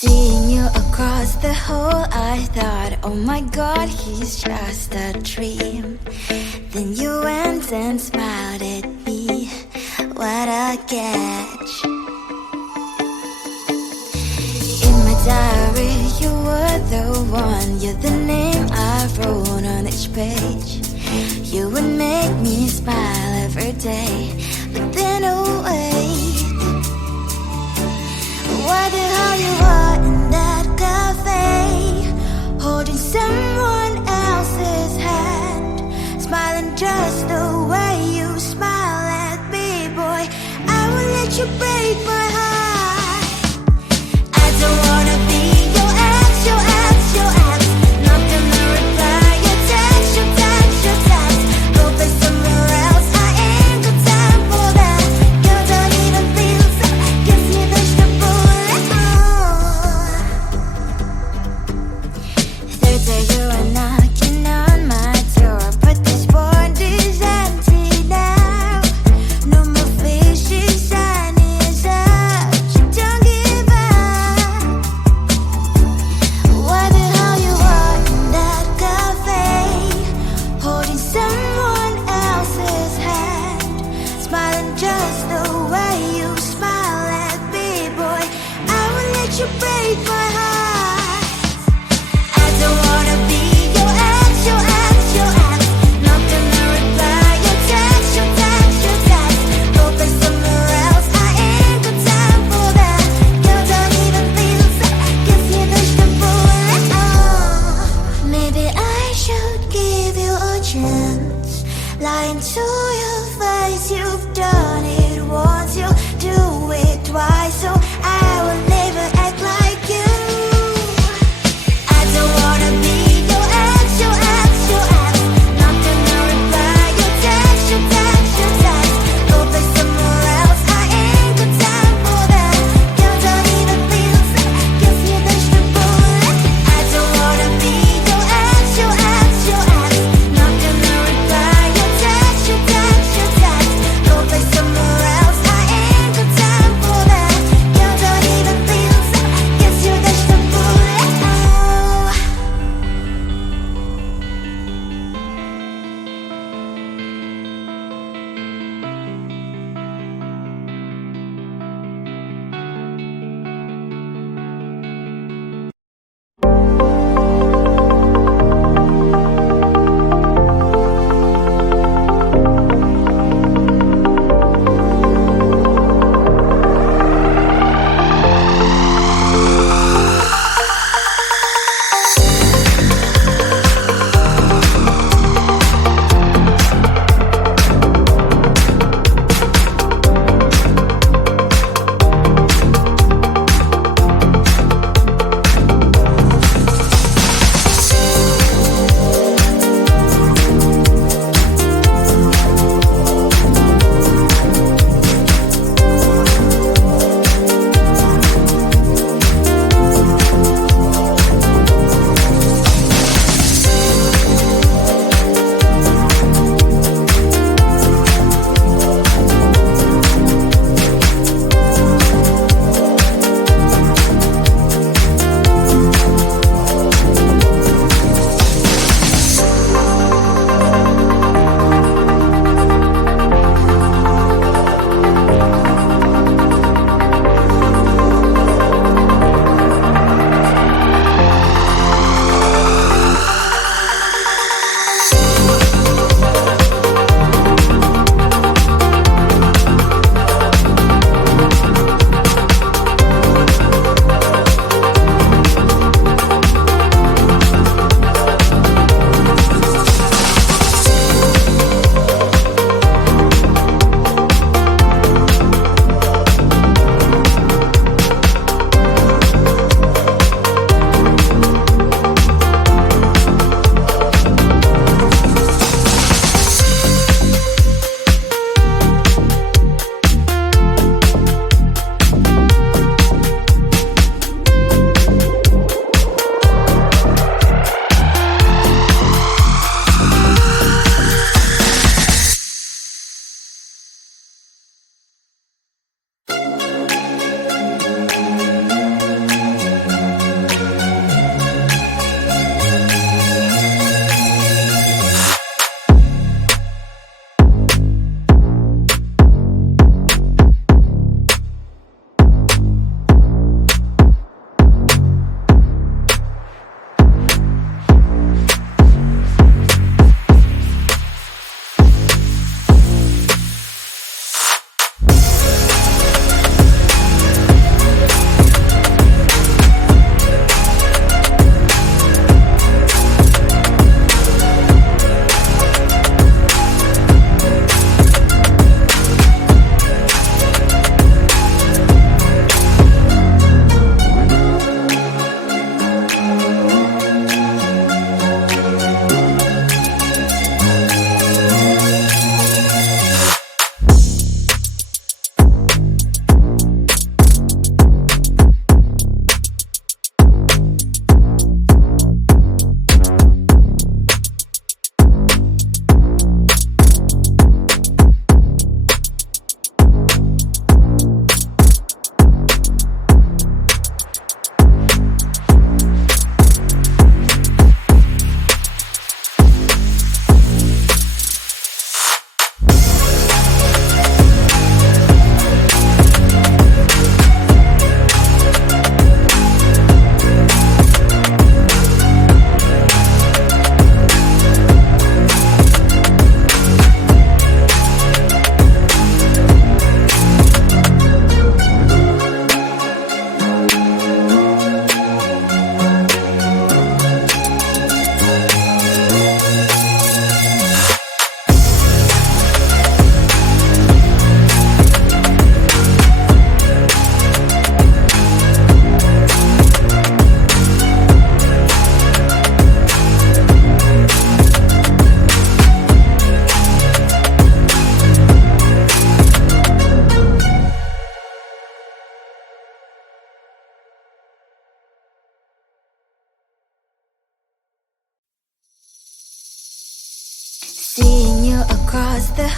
Seeing you across the hall, I thought, oh my God, he's just a dream. Then you went and smiled at me. What a catch. In my diary, you were the one. You're the name I wrote on each page. You would make me smile every day. But then, oh wait, why the hell you are in that cafe, holding someone else's hand, smiling just the way you smile at me, boy. I will let you break my heart. I don't wanna be your ex, your ex, your ex. Not gonna reply your text, your text, your text. Go play somewhere else, I ain't got time for that. You don't even feel so, gives me vegetable. Third day you are knocking on my door, but this board is empty now. No more fishes, sun is up. You don't give up.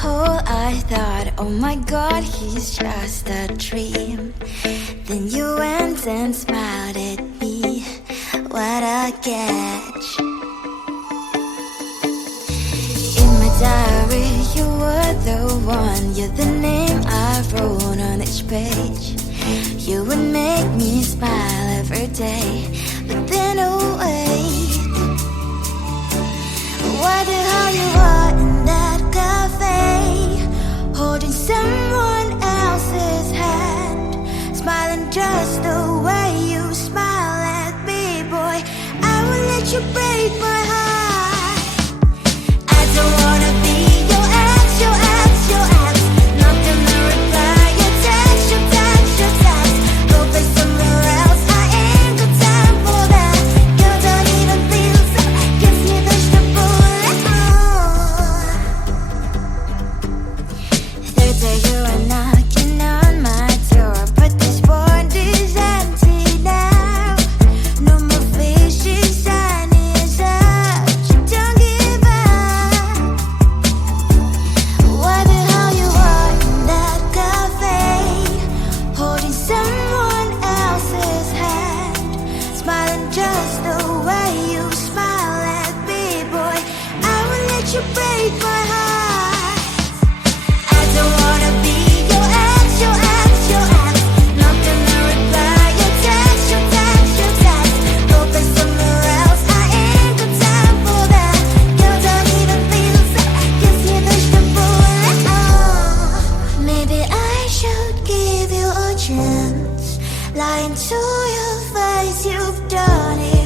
hole, I thought, oh my God, he's just a dream. Then you went and smiled at me. What a catch. In my diary, you were the one. You're the name I wrote on each page. You would make me smile every day. But then, oh wait, what the hell you are in that cafe, holding someone else's hand, smiling just the way you smile at me, boy. I will let you break my heart. I don't wanna be your ex, your ex, your ex. Not gonna reply your text, your text, your text. Go play somewhere else, I ain't got time for that. You don't even feel so, gives me vegetable. Third day you are knocking on my door, but this board is empty now. No more fishes, sun is up. You don't give up. What the hell you are in that cafe, holding someone else's hand, smiling just the way you smile at me, boy. I will let you break my heart. I don't wanna be your ex, your ex, your ex. Not gonna reply your text, your text, your text. Go play somewhere else, I ain't got time for that. You don't even feel so, gives me vegetable. Maybe I should give you a chance. Lying to your face, you've done it